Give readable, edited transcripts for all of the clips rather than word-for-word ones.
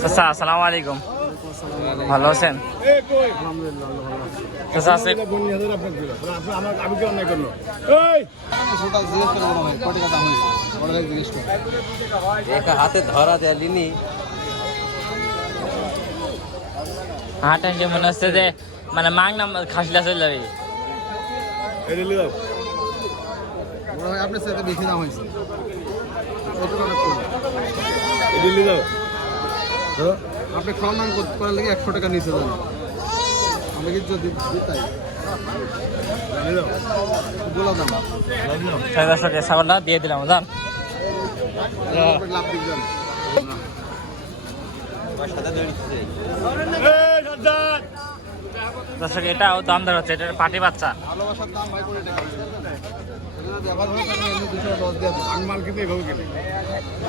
চাচা আসসালামু আলাইকুম, ভালো আছেন? হাতে ধরা দেয় লিনি হাটে যে মনে হচ্ছে যে মানে মাংনা খাসলা চলে যাবে। আপনার সাথে বেশি দাম হয়েছে আপনি খাওয়া নাম করার লেগে 100 টাকা নিচে দেন আমি কি যদি তাই বলা দাম ছাগলটা দিয়ে দিলাম জান। লাভ দিবেন দর্শক এটাও দাম দর হচ্ছে, এটা পাটি বাচ্চা। ভালোবাসার দাম ভাই করে টাকা ব্যবহার করে এমনি 210 দিয়ে আমি মাল কিনে এভাবে কিনে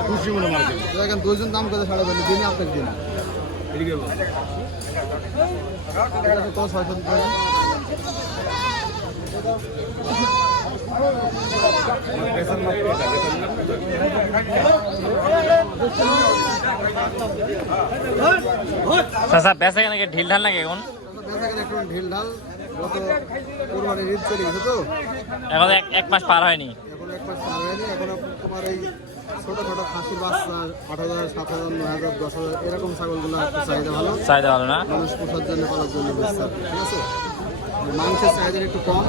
খুশি মনে মাল কিনে দেখেন দুইজন দাম করে ছাড়া দেন দিনে আপনার দিন এদিকে তো 600 টাকা চাচা বেচা কেন ঢিল ঢাল লাগে এখন? একটু ঢিল ঢাল গত কোরবানির ঈদ চলে গেছে তো এখন এক মাস পার হয়নি, এখন এক মাস পার হয়নি। এখন তোমার এই ছোটখাটো খাসির বাচ্চা 8,000 7,000 9,000 10,000 এরকম ছাগলগুলো একটু চাহিদা ভালো, চাহিদা ভালো না? মানুষ পোষার জন্য পালার জন্য বেচছে, ঠিক আছে। মাংসের চাহিদা একটু কম,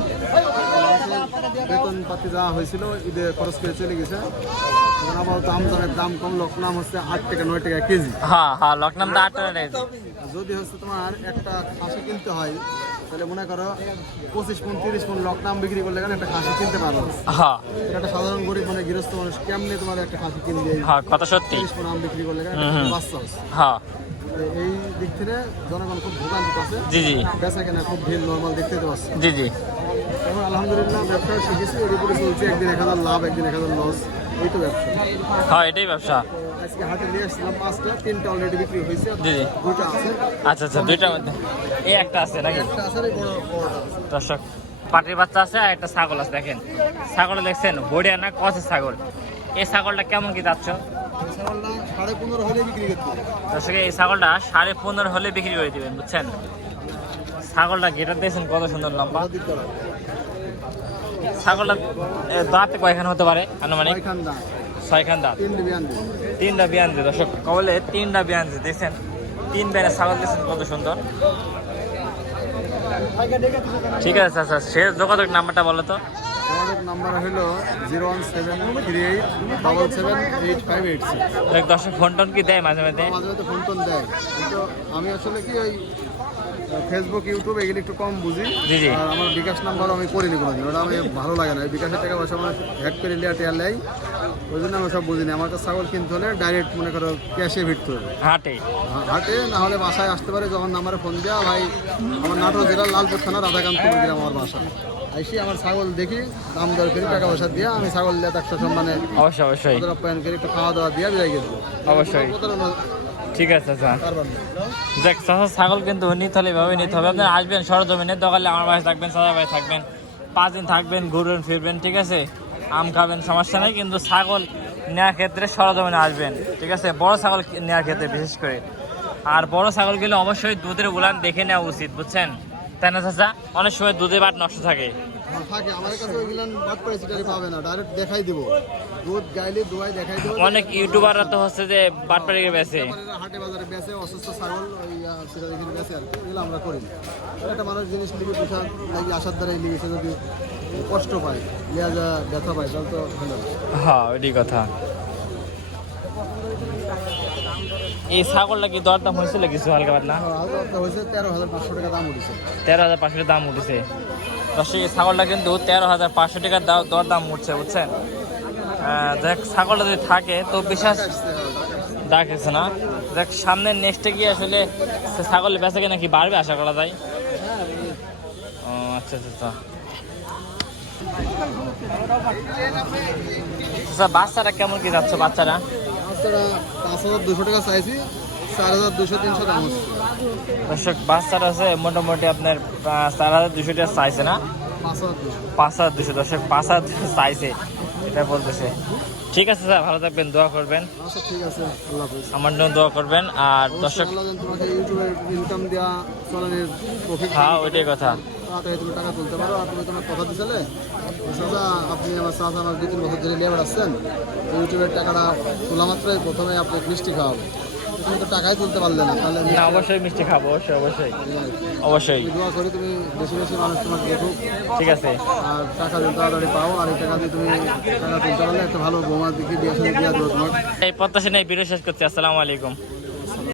বেতন পাতি যা হয়েছিল ঈদে খরচ করে চলে গেছে। এখন আবার দাম কম, লকনাম হচ্ছে 8 টাকা 9 টাকা কেজি। হ্যাঁ হ্যাঁ, লকনাম তো 8 টাকা কেজি। যদি হচ্ছে তোমার একটা খাসি কিনতে হয় তাহলে মনে করো 25 মণ 30 মণ লকনাম বিক্রি করলে একটা খাসি কিনতে পারো। হ্যাঁ, একটা সাধারণ গরিব মানে গৃহস্থ মানুষ কেমনে তোমার একটা খাসি কিনবে? হ্যাঁ কথা সত্যি। 30 মণ আম বিক্রি করলে বাচ্চা হচ্ছে। হ্যাঁ এই দিক থেকে জনগণ খুব ভোগান্তি আছে। জি জি, বেচা কেনা খুব ভিড় নর্মাল দেখতে পাচ্ছি। জি জি, এখন আলহামদুলিল্লাহ ব্যবসা শিখেছি, এর উপরে চলছে। একদিন 1000 লাভ, একদিন 1000 লস, এই তো ব্যবসা। হ্যাঁ এটাই ব্যবসা। আজকে হাটে নিয়ে আসছিলাম 5টা, 3টা অলরেডি বিক্রি হয়েছে, জি জি, 2টা আছে। আচ্ছা আচ্ছা, দুইটার মধ্যে এই একটা আছে নাকি? একটা আছে, এই বড়টা আছে। দর্শক পাটির বাচ্চা আছে আর একটা ছাগল আছে। দেখেন ছাগল দেখছেন, বড়িয়া না কষের ছাগল। এই ছাগলটা কেমন কি যাচ্ছ? এই ছাগলটা 15.5 হলে বিক্রি করতে হবে। দর্শক এই ছাগলটা 15.5 হলে বিক্রি করে দিবেন, বুঝছেন? ছাগলটা গেটার দিয়েছেন কত সুন্দর লম্বা। ছাগলটা দাঁতে কয়খান হতে পারে আনুমানিক? 6 খান দাঁত, 3টা বিয়ান দিয়ে। দর্শক কবলে 3টা বিয়ান দিয়ে দেখছেন, 3 বিয়ানের ছাগল দিয়েছেন কত সুন্দর। ঠিক আছে আচ্ছা, সে যোগাযোগ নাম্বারটা বলো তো। আমাদের নাম্বার হলো 01738778586। দর্শক ফোন টোন কি দেয় মাঝে মাঝে? মাঝে মাঝে ফোন টোন দেয়, কিন্তু আমি আসলে কি ওই ফেসবুক ইউটিউব এগুলি একটু কম বুঝি। জি জি, আর আমার বিকাশ নাম্বারও আমি করিনি কোনোদিন, ওটা আমি ভালো লাগে না। বিকাশের টাকা পয়সা আমার হ্যাক করে লিয়া টেয়ার লাই, ওই জন্য আমি সব বুঝিনি। আমার কাছে ছাগল কিনতে হলে ডাইরেক্ট মনে করো ক্যাশে ভিড়তে হবে, হাটে। হাটে না হলে বাসায় আসতে পারে। যখন নাম্বারে ফোন দেওয়া ভাই, আমার নাটোর জেলার লালপুর থানা রাধাকান্তপুর গ্রাম আমার বাসা। আইসি আমার ছাগল দেখি, দাম দর করি, টাকা পয়সা দিয়ে আমি ছাগল দিয়ে একটা সম্মানে অবশ্যই অবশ্যই ওদের আপ্যায়ন করি, একটু খাওয়া দাওয়া দিয়ে বিদায় গেছি। অবশ্যই। ঠিক আছে আচ্ছা, দেখ চাষা ছাগল কিন্তু নিতে হলে এভাবে নিতে হবে। আপনারা আসবেন সরজমিনে, দোকানে আমার বাসায় থাকবেন, চাচা বাসায় থাকবেন, 5 দিন থাকবেন, ঘুরবেন ফিরবেন, ঠিক আছে? আম খাবেন, সমস্যা নেই। কিন্তু ছাগল নেওয়ার ক্ষেত্রে সরজমিনে আসবেন, ঠিক আছে? বড় ছাগল নেওয়ার ক্ষেত্রে বিশেষ করে। আর বড় ছাগল গেলে অবশ্যই দুধের উলান দেখে নেওয়া উচিত, বুঝছেন? তাই না চাচা? অনেক সময় দুধের বাট নষ্ট থাকে। আমার কাছে ওইগুলান বাদ পড়ে সেটাই পাবে না, ডাইরেক্ট দেখাই দিব। দুধ গাইলে দোয়াই দেখাই দিব। অনেক ইউটিউবাররা তো হচ্ছে যে বাট পাড়ি বেছে, হাটে বাজারে বেচে অসুস্থ ছাগল ওই সেটা দেখে বেচে আর কি। এগুলো আমরা করি না। একটা মানুষ জিনিস লিখে পোষা লাগি আসার দ্বারাই লিখেছে, যদি কষ্ট পায়, লিয়া ব্যথা পায়, তাহলে তো ভালো। হ্যাঁ ওইটি কথা। এই ছাগলটা কি দরদাম হয়েছিল কিছু হালকা পাতলা? হয়েছে 13,500 টাকা দাম উঠেছে। 13,500 দাম উঠেছে। দর্শক এই ছাগলটা কিন্তু 13,500 টাকার দরদাম উঠছে, বুঝছেন? দেখ ছাগলটা যদি থাকে তো বিশ্বাস দেখেছে না। দেখ সামনের নেক্সটে গিয়ে আসলে ছাগলের বেচা কিনা কি বাড়বে আশা করা যায়? ও আচ্ছা আচ্ছা আচ্ছা। আচ্ছা বাচ্চাটা কেমন কি যাচ্ছে? বাচ্চাটা 5,200 টাকা চাইছি, 4,200-300 দাম হচ্ছে। দর্শক বাচ্চাটা আছে মোটামুটি আপনার 4,200 টাকা চাইছে না? 5,200। 5,200 দর্শক 5,200 চাইছে। এটা বলতেছে। ঠিক আছে স্যার, ভালো থাকবেন, দোয়া করবেন, আচ্ছা ঠিক আছে, আল্লাহ হাফেজ। আমার জন্য দোয়া করবেন। আর দর্শক, আল্লাহ যেন তোমাকে ইউটিউবের ইনকাম দেওয়া চলনের প্রফিট হ্যাঁ ওইটাই কথা। তাড়াতাড়ি তুমি টাকা তুলতে পারো। আর তুমি তোমার কথা দিছিলে চাচা, আপনি আমার চাচা আমার 2-3 বছর ধরে লেবার আসছেন, ইউটিউবের টাকাটা তোলা মাত্রই প্রথমে আপনি মিষ্টি খাওয়াবো। তুমি তো টাকাই তুলতে পারলে না, তাহলে না অবশ্যই মিষ্টি খাবো, অবশ্যই অবশ্যই অবশ্যই। আমি দোয়া করি তুমি বেশি বেশি মানুষ তোমাকে দেখুক, ঠিক আছে, আর টাকা যদি তাড়াতাড়ি পাও। আর এই টাকা দিয়ে তুমি টাকা তুলতে পারলে একটা ভালো বৌমা দিকে দিয়ে আসলে দিয়ে দেবো তোমার। এই প্রত্যাশা নেই, ভিডিও শেষ করছি। আসসালামু আলাইকুম।